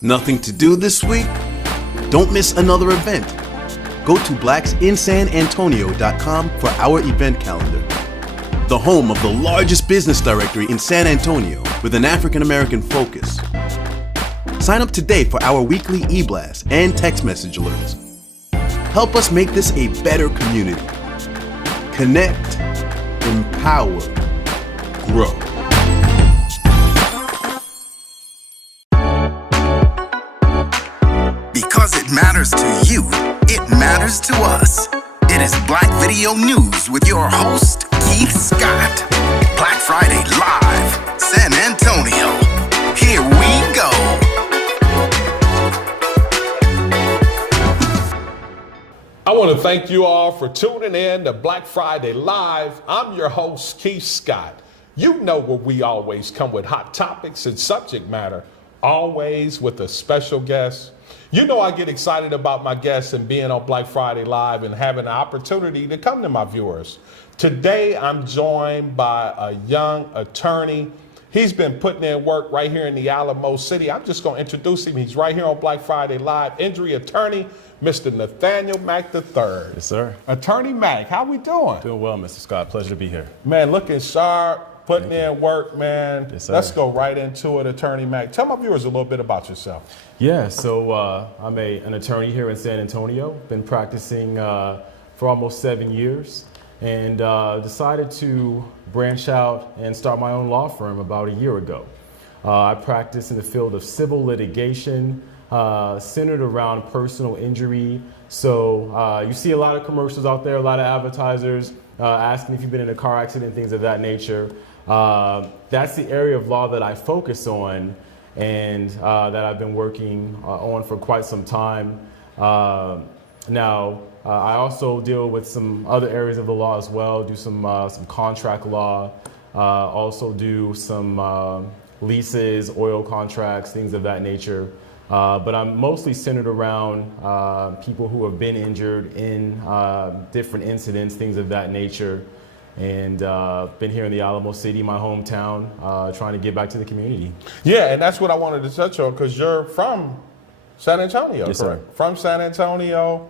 Nothing to do this week? Don't miss another event. Go to blacksinsanantonio.com for our event calendar. The home of the largest business directory in San Antonio with an African American focus. Sign up today for our weekly e-blast and text message alerts. Help us make this a better community. Connect, empower, grow. Because it matters to you, it matters to us. It is Black Video News with your host, Keith Scott. Black Friday Live, San Antonio. Here we go. I want to thank you all for tuning in to Black Friday Live. I'm your host, Keith Scott. You know where we always come with hot topics and subject matter, always with a special guest. You know I get excited about my guests and being on Black Friday Live and having the opportunity to come to my viewers. Today I'm joined by a young attorney. He's been putting in work right here in the Alamo City. I'm just going to introduce him. He's right here on Black Friday Live. Injury attorney, Mr. Nathaniel Mack III. Yes, sir. Attorney Mack, how we doing? Doing well, Mr. Scott. Pleasure to be here. Man, looking sharp, putting in work, man. Yes, sir. Let's go right into it, Attorney Mack. Tell my viewers a little bit about yourself. Yeah, so I'm an attorney here in San Antonio. Been practicing for almost 7 years and decided to branch out and start my own law firm about a year ago. I practice in the field of civil litigation, centered around personal injury. So you see a lot of commercials out there, a lot of advertisers asking if you've been in a car accident, things of that nature. That's the area of law that I focus on and that I've been working on for quite some time. Now, I also deal with some other areas of the law as well, do some contract law, also do some leases, oil contracts, things of that nature. But I'm mostly centered around people who have been injured in different incidents, things of that nature. And been here in the Alamo City, my hometown, trying to give back to the community. Yeah, and that's what I wanted to touch on because you're from San Antonio, yes, correct? Sir. From San Antonio.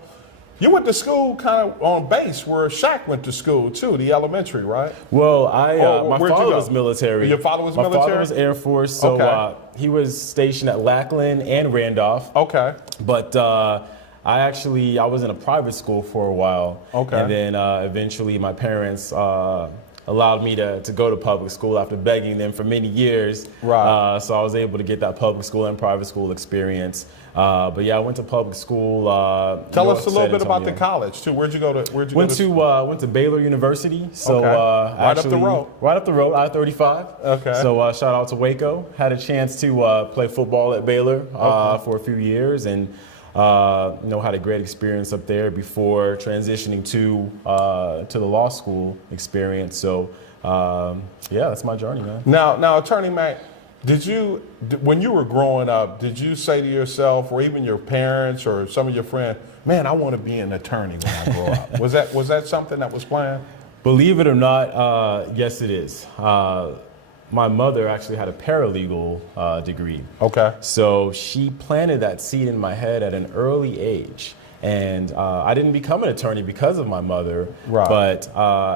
You went to school kind of on base where Shaq went to school too, the elementary, right? Well, my where'd you father go? was military. Your father was my military? My father was Air Force, so Okay. He was stationed at Lackland and Randolph. Okay. But I was in a private school for a while. Okay. And then eventually my parents allowed me to go to public school after begging them for many years. Right. So I was able to get that public school and private school experience. But yeah, I went to public school. Tell us a little bit about the college too. Where'd you go to? Went to Baylor University. So Okay. Right up the actually, road. Right up the road, I-35. Okay. So shout out to Waco. Had a chance to play football at Baylor for a few years and had a great experience up there before transitioning to the law school experience. So yeah, that's my journey, man. Now, Attorney Mack, when you were growing up, did you say to yourself, or even your parents or some of your friends, man, I want to be an attorney when I grow up? Was that something that was planned? Believe it or not, yes, it is. My mother actually had a paralegal degree. Okay. So she planted that seed in my head at an early age. And I didn't become an attorney because of my mother. Right. But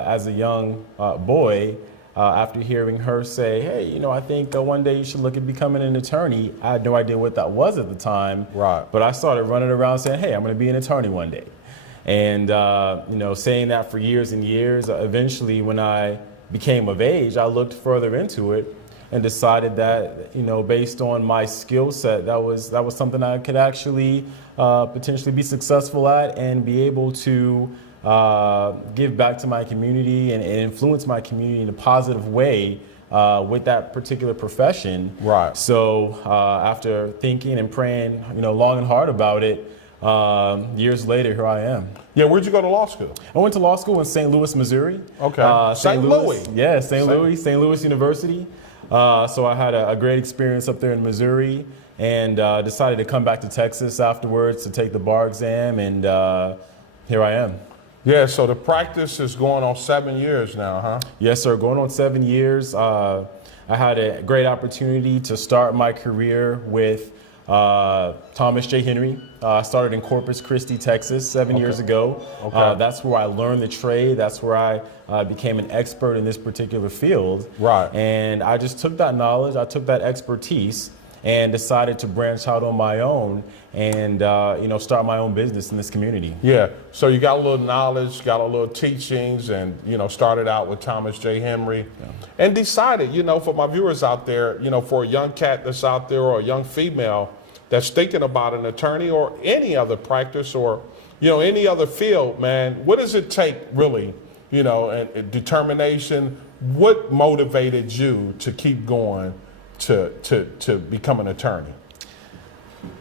as a young boy, after hearing her say, hey, I think one day you should look at becoming an attorney, I had no idea what that was at the time. Right. But I started running around saying, hey, I'm going to be an attorney one day. And, saying that for years and years, eventually when I became of age, I looked further into it and decided that, based on my skill set, that was something I could actually potentially be successful at and be able to give back to my community and influence my community in a positive way with that particular profession. Right. So after thinking and praying, long and hard about it, years later, here I am. Yeah, where'd you go to law school? I went to law school in St. Louis, Missouri. Okay. St. Louis? Yeah, St. Louis University. So I had a great experience up there in Missouri and decided to come back to Texas afterwards to take the bar exam, and here I am. Yeah, so the practice is going on 7 years now, huh? Yes, sir, going on 7 years. I had a great opportunity to start my career with Thomas J. Henry. I started in Corpus Christi, Texas, 7 years ago. That's where I learned the trade. That's where I became an expert in this particular field. Right. And I just took that knowledge, I took that expertise, and decided to branch out on my own and start my own business in this community. Yeah, so you got a little knowledge, got a little teachings, and started out with Thomas J. Henry, and decided, for my viewers out there, for a young cat that's out there or a young female that's thinking about an attorney or any other practice or any other field, man, what does it take really, and determination? What motivated you to keep going to become an attorney?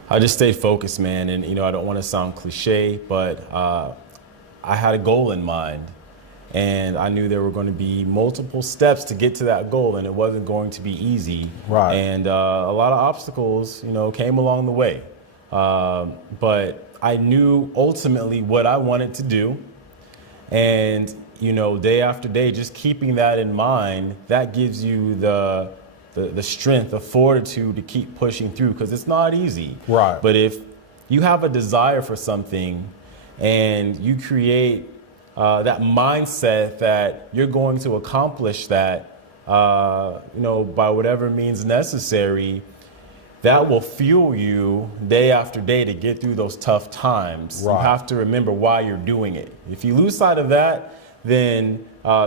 I just stayed focused, man, and I don't want to sound cliche, but I had a goal in mind, and I knew there were going to be multiple steps to get to that goal, and it wasn't going to be easy. Right. And a lot of obstacles, came along the way, but I knew ultimately what I wanted to do, and day after day, just keeping that in mind, that gives you the strength, the fortitude to keep pushing through, because it's not easy. Right. But if you have a desire for something and you create that mindset that you're going to accomplish that, by whatever means necessary, that will fuel you day after day to get through those tough times. Right. You have to remember why you're doing it. If you lose sight of that, then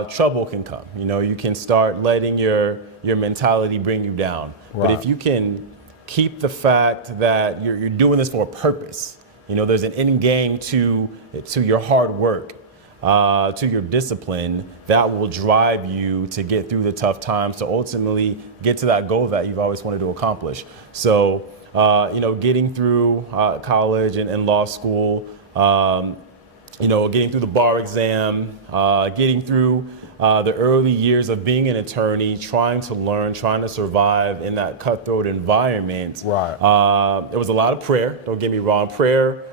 trouble can come. You can start letting your mentality bring you down. Right. But if you can keep the fact that you're doing this for a purpose, there's an end game to your hard work, to your discipline, that will drive you to get through the tough times, to ultimately get to that goal that you've always wanted to accomplish. So, getting through college and law school, getting through the bar exam, getting through the early years of being an attorney, trying to learn, trying to survive in that cutthroat environment. Right. It was a lot of prayer. Don't get me wrong. Prayer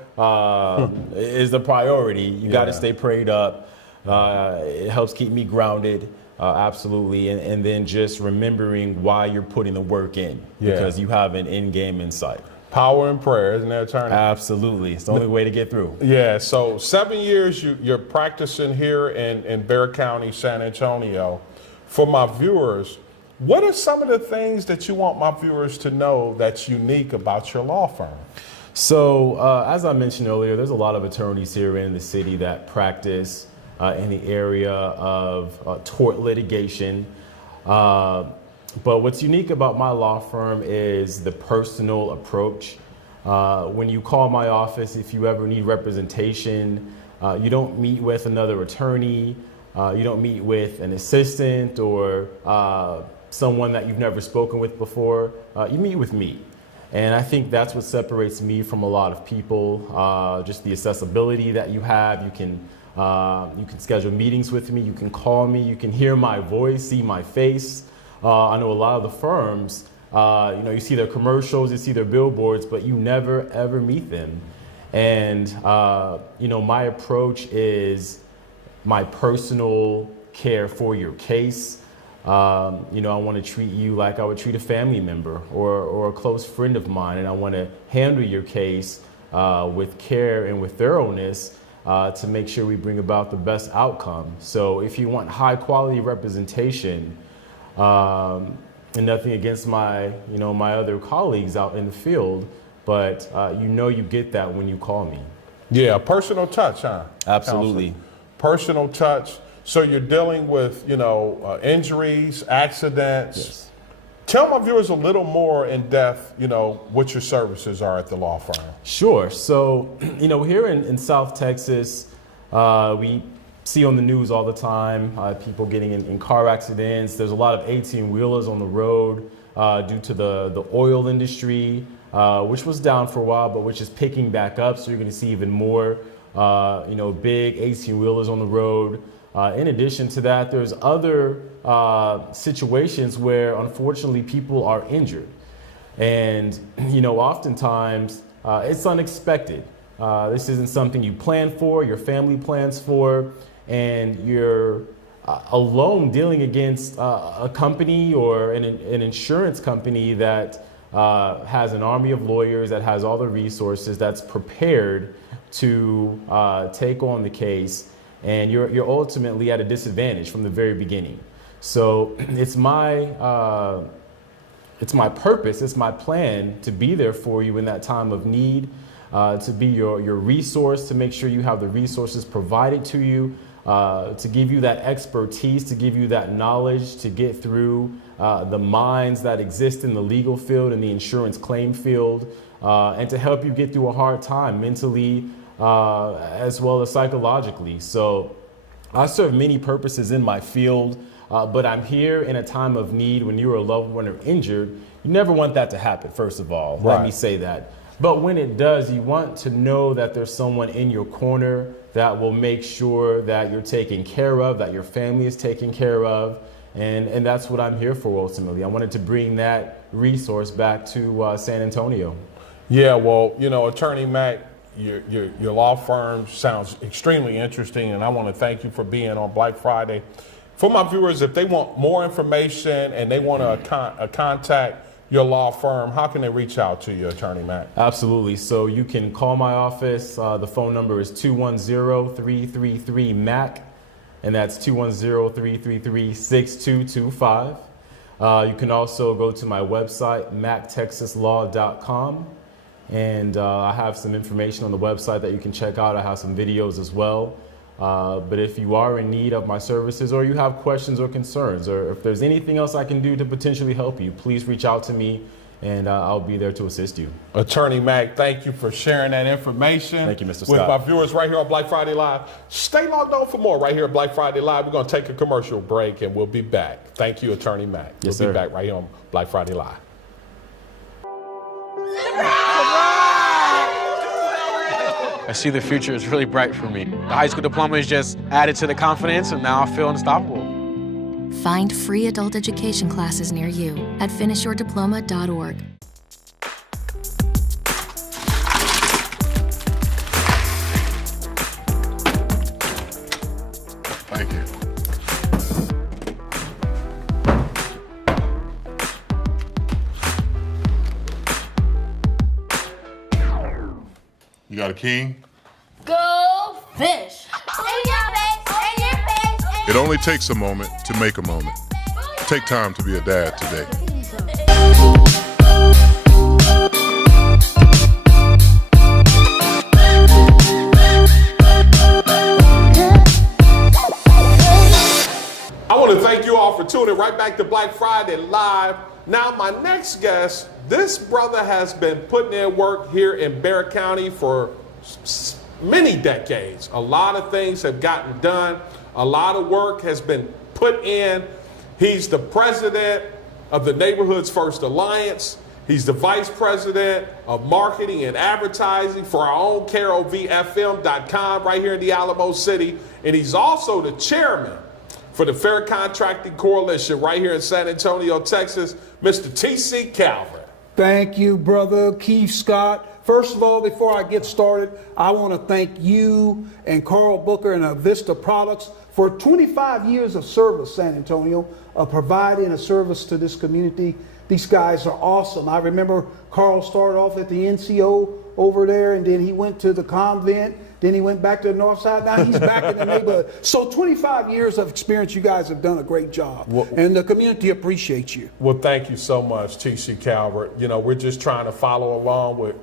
is the priority. You got to stay prayed up. It helps keep me grounded. Absolutely. And then just remembering why you're putting the work in, because you have an end game in sight. Power in prayer, isn't that, attorney? Absolutely. It's the only way to get through. Yeah, so 7 years you're practicing here in Bexar County, San Antonio. For my viewers, what are some of the things that you want my viewers to know that's unique about your law firm? So, as I mentioned earlier, there's a lot of attorneys here in the city that practice in the area of tort litigation. But what's unique about my law firm is the personal approach. When you call my office, if you ever need representation, you don't meet with another attorney, you don't meet with an assistant or someone that you've never spoken with before. You meet with me. And I think that's what separates me from a lot of people, just the accessibility that you have. You can schedule meetings with me, you can call me, you can hear my voice, see my face. I know a lot of the firms, you see their commercials, you see their billboards, but you never ever meet them. And my approach is my personal care for your case. I want to treat you like I would treat a family member or a close friend of mine, and I want to handle your case with care and with thoroughness to make sure we bring about the best outcome. So if you want high quality representation, and nothing against my other colleagues out in the field, but you get that when you call me. Yeah, personal touch, huh? Absolutely. Counselor? Personal touch. So you're dealing with, injuries, accidents. Yes. Tell my viewers a little more in depth, what your services are at the law firm. Sure. So, here in South Texas, we see on the news all the time, people getting in car accidents. There's a lot of 18-wheelers on the road due to the oil industry, which was down for a while, but which is picking back up. So you're going to see even more, big 18-wheelers on the road. In addition to that, there's other situations where, unfortunately, people are injured. And, oftentimes it's unexpected. This isn't something you plan for, your family plans for, and you're alone dealing against a company or an insurance company that has an army of lawyers, that has all the resources, that's prepared to take on the case, and you're ultimately at a disadvantage from the very beginning. So it's my purpose, it's my plan to be there for you in that time of need, to be your resource, to make sure you have the resources provided to you, to give you that expertise, to give you that knowledge, to get through the minds that exist in the legal field and the insurance claim field, and to help you get through a hard time mentally as well as psychologically. So I serve many purposes in my field, but I'm here in a time of need. When you're a loved one or injured, you never want that to happen, first of all. Right. Let me say that. But when it does, you want to know that there's someone in your corner that will make sure that you're taken care of, that your family is taken care of. And that's what I'm here for ultimately. I wanted to bring that resource back to San Antonio. Yeah, well, Attorney Mack, your law firm sounds extremely interesting, and I want to thank you for being on Black Friday. For my viewers, if they want more information and they want to contact your law firm, how can they reach out to you, Attorney Mack? Absolutely. So you can call my office. The phone number is 210-333-MACK, and that's 210-333-6225. You can also go to my website, macktexaslaw.com. And I have some information on the website that you can check out. I have some videos as well. But if you are in need of my services, or you have questions or concerns, or if there's anything else I can do to potentially help you, please reach out to me, and I'll be there to assist you. Attorney Mack, thank you for sharing that information. Thank you, Mr. With Scott. my viewers right here on Black Friday Live. Stay logged on for more right here at Black Friday Live. We're going to take a commercial break, and we'll be back. Thank you, Attorney Mack. Yes, we'll sir. be back right here on Black Friday Live. I see the future is really bright for me. The high school diploma is just added to the confidence, and now I feel unstoppable. Find free adult education classes near you at finishyourdiploma.org. Thank you. You got a king? Go fish! It only takes a moment to make a moment. Take time to be a dad today. I want to thank you all for tuning right back to Black Friday Live. Now, my next guest, this brother has been putting in work here in Barrett County for many decades. A lot of things have gotten done. A lot of work has been put in. He's the president of the Neighborhoods First Alliance. He's the vice president of marketing and advertising for our own KROVFM.com right here in the Alamo City. And he's also the chairman for the Fair Contracting Coalition right here in San Antonio, Texas, Mr. T.C. Calvert. Thank you, Brother Keith Scott. First of all, before I get started, I want to thank you and Carl Booker and Vista Products for 25 years of service, San Antonio, of providing a service to this community. These guys are awesome. I remember Carl started off at the NCO over there, and then he went to the convent. Then he went back to the north side. Now he's back in the neighborhood. So 25 years of experience. You guys have done a great job. And the community appreciates you. Well, thank you so much, T.C. Calvert. We're just trying to follow along with,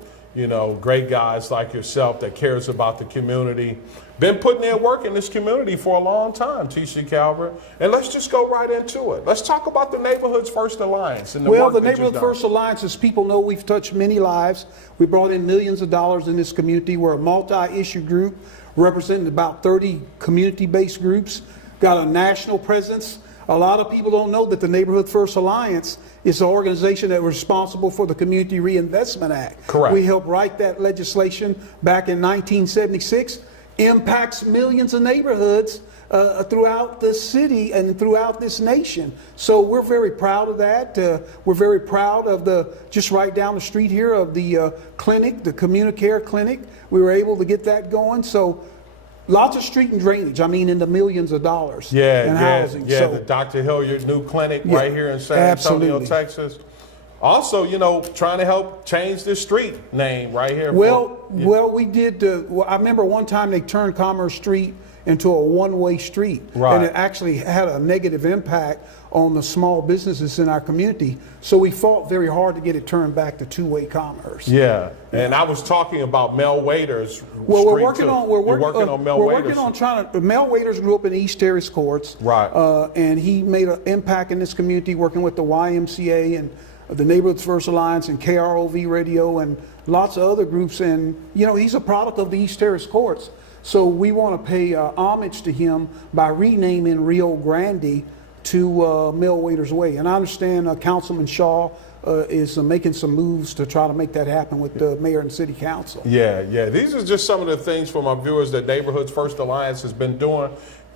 great guys like yourself that cares about the community. Been putting in work in this community for a long time, T.C. Calvert. And let's just go right into it. Let's talk about the Neighborhoods First Alliance. And the Neighborhood First Alliance, as people know, we've touched many lives. We brought in millions of dollars in this community. We're a multi-issue group representing about 30 community-based groups. Got a national presence. A lot of people don't know that the Neighborhood First Alliance is an organization that was responsible for the Community Reinvestment Act. Correct. We helped write that legislation back in 1976. Impacts millions of neighborhoods throughout the city and throughout this nation. So we're very proud of that. We're very proud of just right down the street here of the clinic, the Communicare Clinic. We were able to get that going. So lots of street and drainage, in the millions of dollars. Yeah, and housing. Yeah, so, the Dr. Hilliard new clinic right here in San Antonio, Texas. also, you know, trying to help change the street name right here. Well, we did. I remember one time they turned Commerce Street into a one-way street, Right. and it actually had a negative impact on the small businesses in our community. So we fought very hard to get it turned back to two-way commerce. Yeah, and I was talking about Mel Waiters. Well, Street we're working too. on Mel We're Waiters. Waiters. On trying to. Mel Waiters grew up in East Terrace Courts, Right. And he made an impact in this community, working with the YMCA and the Neighborhoods First Alliance and KROV Radio and lots of other groups. And you know, he's a product of the East Terrace Courts. So we want to pay homage to him by renaming Rio Grande to Mel Waiters Way. And I understand Councilman Shaw is making some moves to try to make that happen with the mayor and city council. Yeah. These are just some of the things for my viewers that Neighborhoods First Alliance has been doing.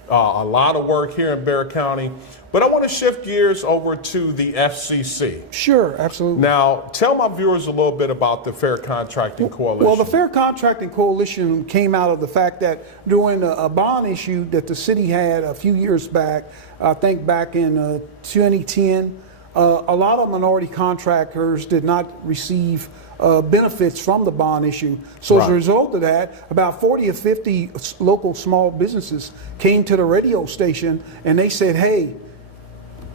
A lot of work here in Bexar County. But I want to shift gears over to the FCC. Sure, absolutely. Now, tell my viewers a little bit about the Fair Contracting Coalition. Well, the Fair Contracting Coalition came out of the fact that during a bond issue that the city had a few years back, I think back in 2010, a lot of minority contractors did not receive benefits from the bond issue. So as a result of that, about 40 or 50 local small businesses came to the radio station and they said, hey,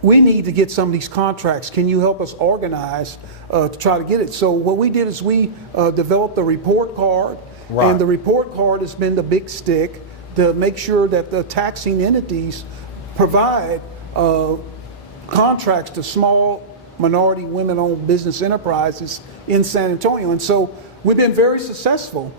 we need to get some of these contracts. Can you help us organize to try to get it? So what we did is we developed a report card, and the report card has been the big stick to make sure that the taxing entities provide contracts to small minority women-owned business enterprises in San Antonio. And so we've been very successful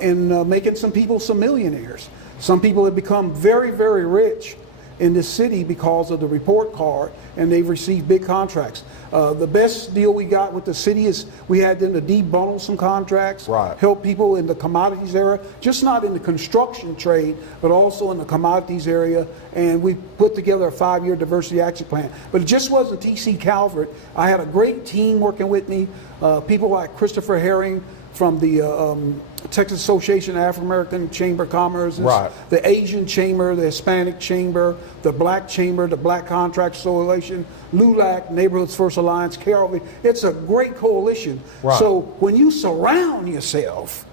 in making some people some millionaires. Some people have become very, very rich in this city because of the report card, and they've received big contracts. The best deal we got with the city is we had them to debundle some contracts, help people in the commodities area, just not in the construction trade, but also in the commodities area. And we put together a 5-year diversity action plan. But it just wasn't TC Calvert. I had a great team working with me, people like Christopher Herring from the Texas Association of African American Chamber of Commerce, the Asian Chamber, the Hispanic Chamber, the Black Chamber, the Black Contractors Association, LULAC, Neighborhoods First Alliance, KROV. It's a great coalition. So when you surround yourself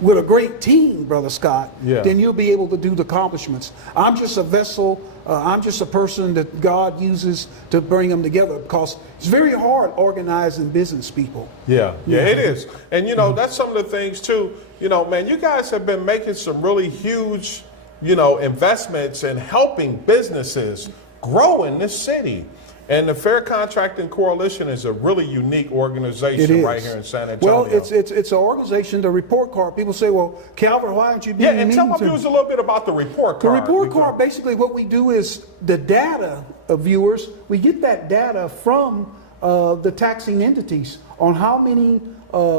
with a great team, Brother Scott, then you'll be able to do the accomplishments. I'm just a vessel. I'm just a person that God uses to bring them together, because it's very hard organizing business people. Yeah, it is. And, you know, that's some of the things, too. You know, man, you guys have been making some really huge, you know, investments in helping businesses grow in this city. And the Fair Contracting Coalition is a really unique organization right here in San Antonio. Well, it's an organization, the report card. People say, well, Calvert, why aren't you doing and tell my viewers a little bit about the report card. The report card, basically what we do is the data of viewers, we get that data from the taxing entities on how many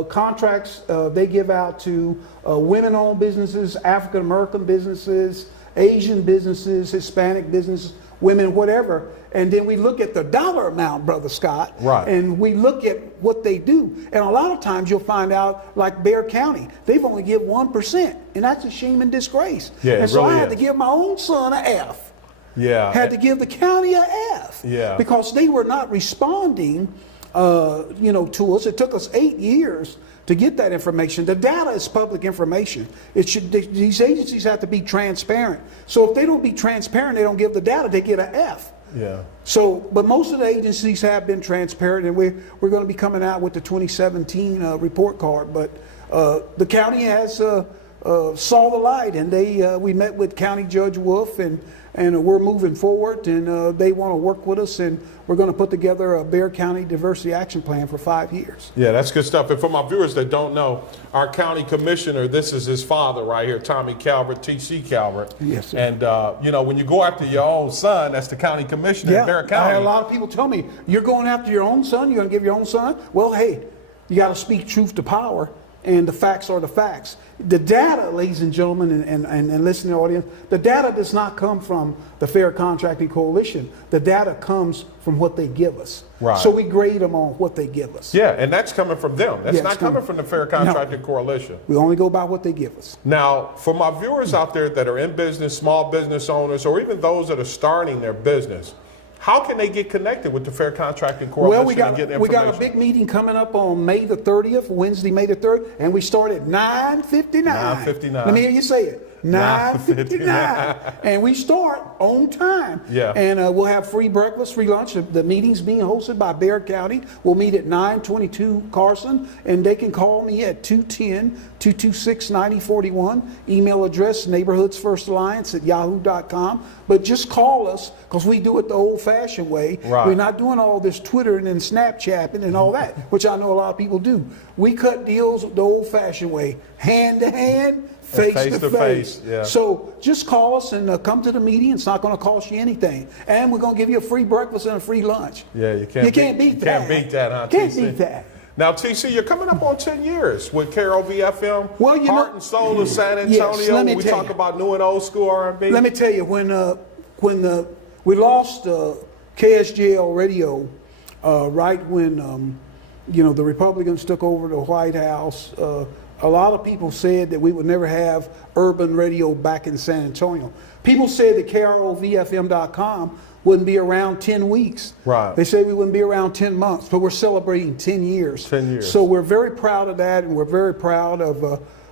contracts they give out to women-owned businesses, African-American businesses, Asian businesses, Hispanic businesses, women, whatever. And then we look at the dollar amount, Brother Scott, and we look at what they do. And a lot of times you'll find out, like Bexar County, they've only give 1%, and that's a shame and disgrace. And so I had to give my own son an F. Had to give the county an F. Because they were not responding, you know, to us. It took us 8 years to get that information. The data is public information. These agencies have to be transparent. So if they don't be transparent, they don't give the data, they get an F. So, but most of the agencies have been transparent, and we're going to be coming out with the 2017 report card. But the county has saw the light, and we met with County Judge Wolf, and we're moving forward, and they want to work with us, and we're going to put together a Bexar County Diversity Action Plan for 5 years. Yeah, that's good stuff. And for my viewers that don't know, our county commissioner, this is his father right here, Tommy Calvert, T.C. Calvert. Yes, sir. And, you know, when you go after your own son, that's the county commissioner in Bexar County. I had a lot of people tell me, you're going after your own son? You're going to give your own son? Well, hey, you got to speak truth to power, and the facts are the facts. The data, ladies and gentlemen, and listening audience, the data does not come from the Fair Contracting Coalition. The data comes from what they give us. So we grade them on what they give us. Yeah, and that's coming from them. That's not coming from the Fair Contracting Coalition. We only go by what they give us. Now, for my viewers out there that are in business, small business owners, or even those that are starting their business, how can they get connected with the Fair Contracting Well, Coalition and get information? we got a big meeting coming up on May the 30th, Wednesday, May the 3rd, and we start at 9:59. 9:59. Let me hear you say it. 9:59. And we start on time. Yeah. And we'll have free breakfast, free lunch. The meeting's being hosted by Baird County. We'll meet at 922 Carson, and they can call me at 210-226-9041. Email address neighborhoodsfirstalliance@yahoo.com. But just call us, because we do it the old-fashioned way. Right. We're not doing all this Twittering and Snapchatting and all that, which I know a lot of people do. We cut deals the old-fashioned way, hand-to-hand, face-to-face. Yeah. So just call us and come to the meeting. It's not going to cost you anything. And we're going to give you a free breakfast and a free lunch. Yeah, you can't beat that. Can't beat that, huh, Can't TC? beat that. Now, TC, you're coming up on 10 years with KROV-FM, Well, you Heart know- and Soul of San Antonio. Yes, let me we tell talk you. about new and old school R&B. Let me tell you, when we lost KSJL radio, right when the Republicans took over the White House, a lot of people said that we would never have urban radio back in San Antonio. People said that KROVFM.com wouldn't be around 10 weeks. Right. They said we wouldn't be around 10 months, but we're celebrating 10 years. 10 years. So we're very proud of that, and we're very proud of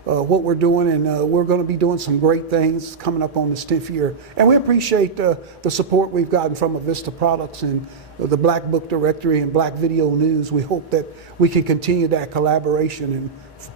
what we're doing, and we're going to be doing some great things coming up on this 10th year. And we appreciate the support we've gotten from Avista Products and the Black Book Directory and Black Video News. We hope that we can continue that collaboration and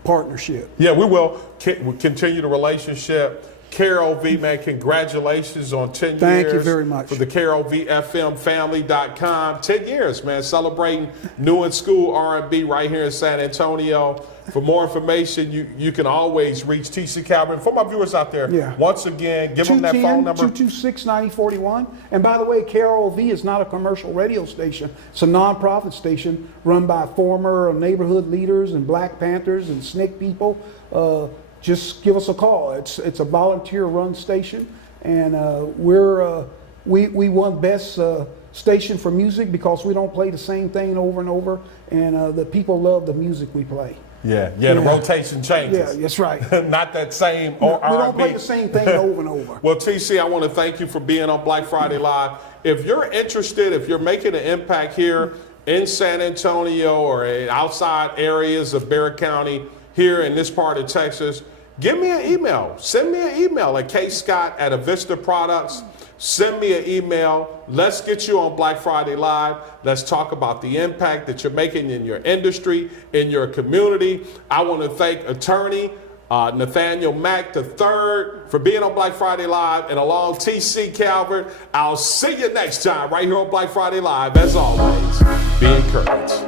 partnership. Yeah, we will continue the relationship. KROV, man, congratulations on 10 years. Thank you very much. For the KROVFMfamily.com. 10 years, man, celebrating new and school R&B right here in San Antonio. For more information, you can always reach TC Calvert. For my viewers out there, once again, give them that phone number. 210-226-9041. And by the way, KROV is not a commercial radio station. It's a nonprofit station run by former neighborhood leaders and Black Panthers and SNCC people. Just give us a call. It's a volunteer-run station, and we won best station for music because we don't play the same thing over and over, and the people love the music we play. Yeah, the rotation changes. Yeah, that's right. Not that same We R&B. don't play the same thing over and over. Well, TC, I want to thank you for being on Black Friday Live. If you're interested, if you're making an impact here in San Antonio or in outside areas of Baird County, here in this part of Texas, give me an email. Send me an email at kscott@Avista Products. Send me an email. Let's get you on Black Friday Live. Let's talk about the impact that you're making in your industry, in your community. I want to thank attorney Nathaniel Mack III for being on Black Friday Live, and along TC Calvert. I'll see you next time right here on Black Friday Live. As always, be encouraged.